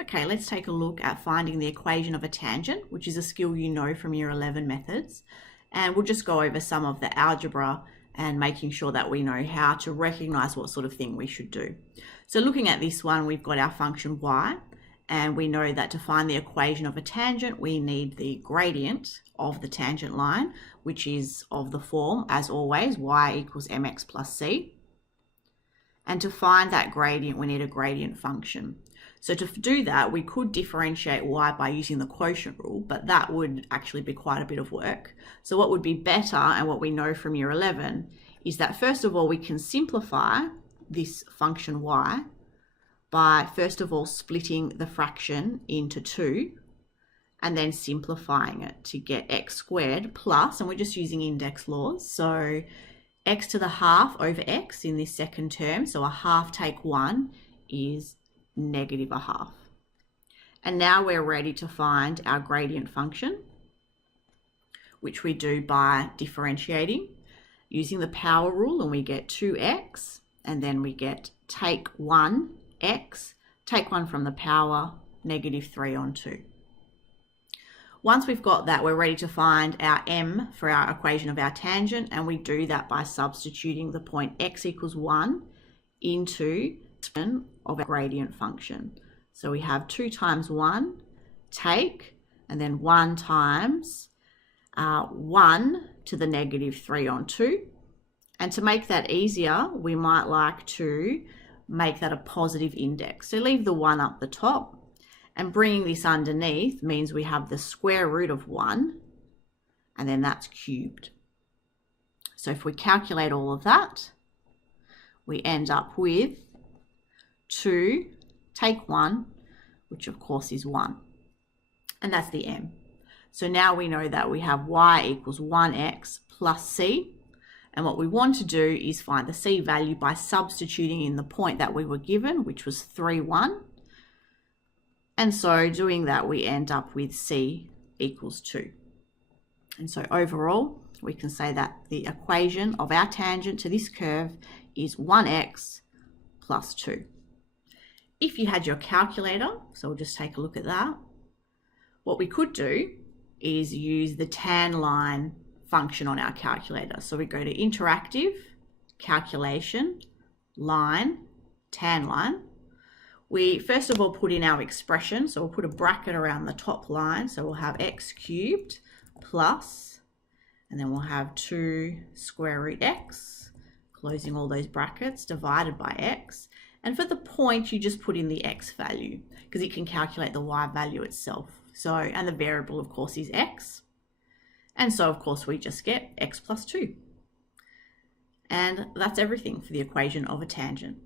Okay, let's take a look at finding the equation of a tangent, which is a skill you know from Year 11 methods. And we'll just go over some of the algebra and making sure that we know how to recognize what sort of thing we should do. So looking at this one, we've got our function y, and we know that to find the equation of a tangent, we need the gradient of the tangent line, which is of the form, as always, y equals mx plus c. And to find that gradient, we need a gradient function. So to do that, we could differentiate y by using the quotient rule, but that would actually be quite a bit of work. So what would be better, and what we know from Year 11, is that first of all, we can simplify this function y by first of all splitting the fraction into 2 and then simplifying it to get x squared plus, and we're just using index laws, so x to the half over x in this second term, so a half take 1 is negative a half. And now we're ready to find our gradient function, which we do by differentiating using the power rule, and we get 2x, and then we get take 1x, take 1 from the power, negative 3 on 2. Once we've got that, we're ready to find our m for our equation of our tangent, and we do that by substituting the point x equals 1 into of our gradient function. So we have 2 times 1 take, and then 1 times 1 to the negative 3 on 2. And to make that easier, we might like to make that a positive index. So leave the 1 up the top, and bringing this underneath means we have the square root of 1, and then that's cubed. So if we calculate all of that, we end up with 2 take 1, which of course is 1, and that's the m. So now we know that we have y equals 1x plus c, and what we want to do is find the c value by substituting in the point that we were given, which was 3, 1, and so doing that we end up with c equals 2. And so overall we can say that the equation of our tangent to this curve is 1x plus 2. If you had your calculator, so we'll just take a look at that, what we could do is use the tan line function on our calculator. So we go to interactive, calculation, line, tan line. We first of all put in our expression, so we'll put a bracket around the top line, so we'll have x cubed plus, and then we'll have 2 square root x, closing all those brackets, divided by x. And for the point, you just put in the x value because it can calculate the y value itself. So, and the variable, of course, is x. And so, of course, we just get x plus 2. And that's everything for the equation of a tangent.